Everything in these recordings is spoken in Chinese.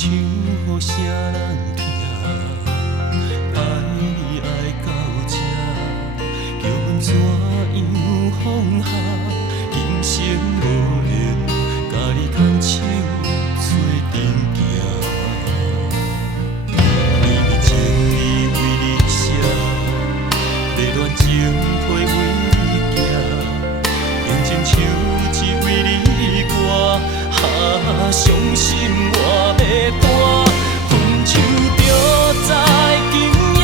唱予啥人听？爱你爱到这，叫阮怎样放下？今生无缘，甲你牵手做阵行。绵绵情意为你写，热恋情批为你行，认真唱一为你歌。伤心我要弹，分手就在今夜，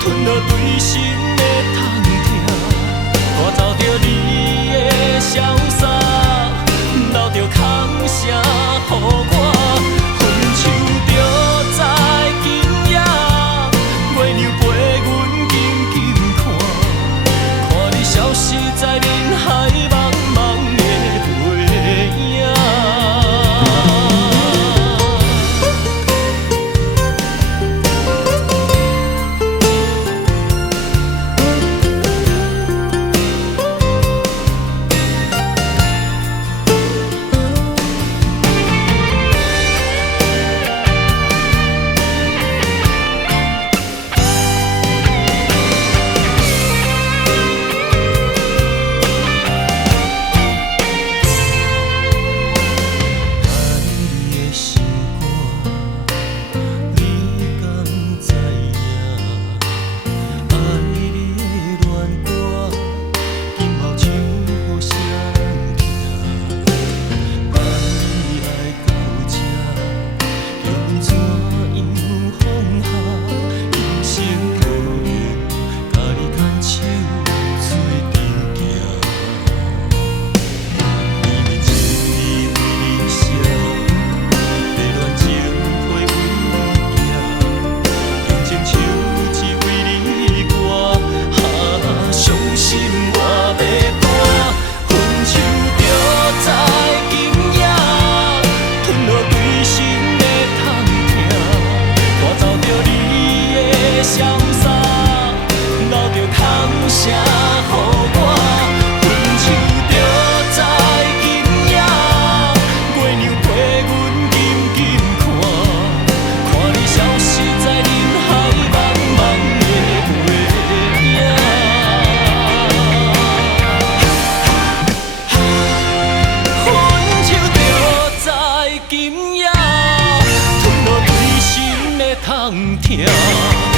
吞落对心的痛痛，带走着你的潇洒，留着空声予我。分手就在今夜，月亮陪阮静静看，看你消失在人海茫茫的背影。今夜，吞落对心的痛痛。